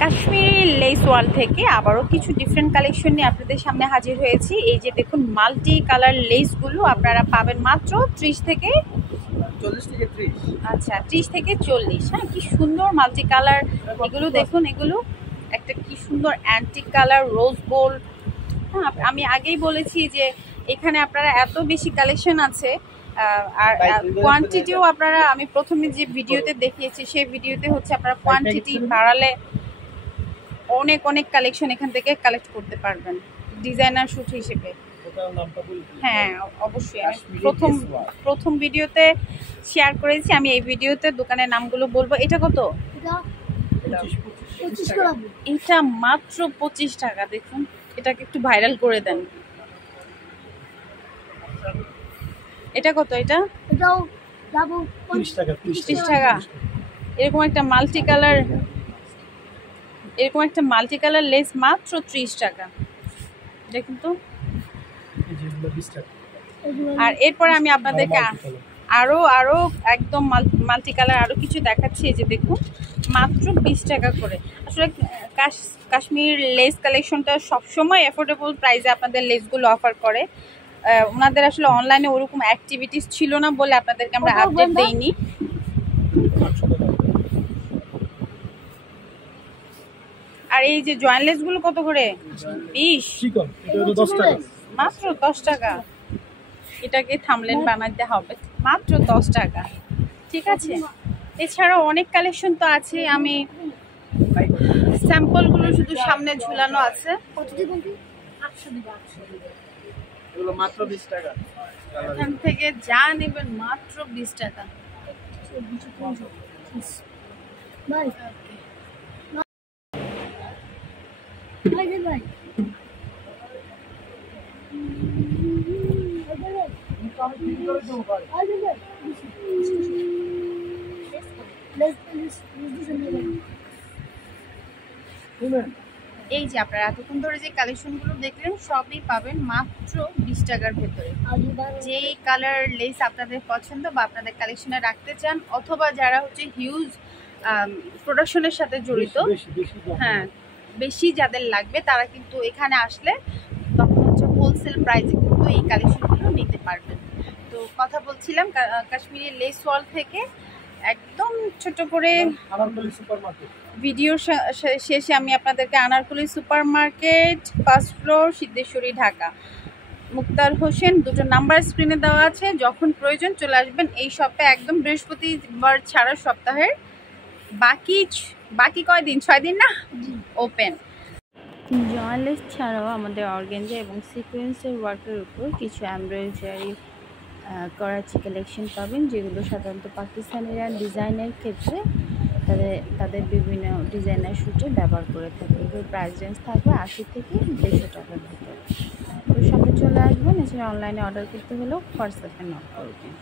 Kashmiri less world থেকে আবারও কিছু ডিফারেন্ট কালেকশন নিয়ে আপনাদের সামনে হাজির হয়েছি। এই যে দেখুন, মাল্টি কালার লেসগুলো আপনারা পাবেন মাত্র 30 থেকে 40। আচ্ছা 30 থেকে 40। হ্যাঁ, কি সুন্দর মাল্টি কালার এগুলো দেখুন। এগুলো একটা কি সুন্দর অ্যান্টিক কালার রোজ গোল্ড। হ্যাঁ, আমি আগেই বলেছি যে এখানে আপনারা এত বেশি কালেকশন আছে, আর কোয়ান্টিটিও আপনারা, আমি প্রথমে যে ভিডিওতে দেখিয়েছি সেই ভিডিওতে হচ্ছে আপনারা কোয়ান্টিটি বাড়ালে অনেক অনেক কালেকশন এখান থেকে কালেক্ট করতে পারবেন ডিজাইনার শুট হিসেবে। হ্যাঁ অবশ্যই, আমি প্রথম ভিডিওতে শেয়ার করেছি। আমি এই ভিডিওতে দোকানের নামগুলো বলবো। এটা কত? এটা মাত্র 25 টাকা। দেখুন, এটাকে একটু ভাইরাল করে দেন। এটা কত? এটা 30 টাকা। এরকম একটা মাল্টি কালার লেস মাত্র 30 টাকা। দেখুন তো। আর এরপরে আমি আপনাদেরকে আরো একদম মাল্টি কালার আরো কিছু দেখাচ্ছি। এই যে দেখুন, মাত্র 20 টাকা করে। আসলে কাশ্মীর লেস কালেকশনটা সবসময় অ্যাফোর্ডেবল প্রাইসে আপনাদের লেসগুলো অফার করে। ওনাদের আসলে অনলাইনে ওরকম অ্যাক্টিভিটিস ছিল না বলে আপনাদেরকে আমরা আপডেট দেইনি। আর এই যে জয়েন্টলেস গুলো কত করে? 20। মাত্র 10 টাকা। এটাকে থামলেন বানাতে হবে, মাত্র 10 টাকা। ঠিক আছে, এছাড়াও অনেক কালেকশন তো আছে। আমি স্যাম্পল গুলো শুধু সামনে ঝুলানো আছে। মাত্র 20 টাকা। এখান থেকে যা নেবেন মাত্র 20 টাকা। এই যে আপনারা এতক্ষণ ধরে যে কালেকশনগুলো দেখলেন সবই পাবেন মাত্র 20 টাকার ভেতরে। যেই কালার লেস আপনাদের পছন্দ বা আপনাদের কালেকশনে রাখতে চান, অথবা যারা হচ্ছে হিউজ প্রোডাকশনের সাথে জড়িত, হ্যাঁ বেশি যাদের লাগবে, তারা কিন্তু এখানে আসলে তখন হচ্ছে হোলসেল প্রাইসে কিন্তু এই কালেকশনগুলো নিতে পারবেন। তো কথা বলছিলাম কাশ্মীরি লেস ওয়ার্ল্ড থেকে। একদম ছোট করে ভিডিও শেষে আমি আপনাদেরকে Anarkali super market, first floor, Siddheswari, Dhaka, Muktar Hossain, দুটো নাম্বার স্ক্রিনে দেওয়া আছে। যখন প্রয়োজন চলে আসবেন এই শপে। একদম বৃহস্পতিবার ছাড়া সপ্তাহের বাকি কয়দিন, 6 দিন না, ওপেন। জয়েন্টলেস ছাড়াও আমাদের অর্গানজা এবং সিকোয়েন্সের ওয়ার্কের উপর কিছু এমব্রয়ডারি করাচি কালেকশন পাবেন, যেগুলো সাধারণত পাকিস্তানিরা ডিজাইনের ক্ষেত্রে তাদের বিভিন্ন ডিজাইনার শুটে ব্যবহার করে থাকে। এগুলোর প্রাইস রেঞ্জ থাকবে 80 থেকে 150 টাকার ভিতরে। তো শপে চলে আসবেন। এছাড়া অনলাইনে অর্ডার করতে হলেও হোয়াটসঅ্যাপে নক করবেন।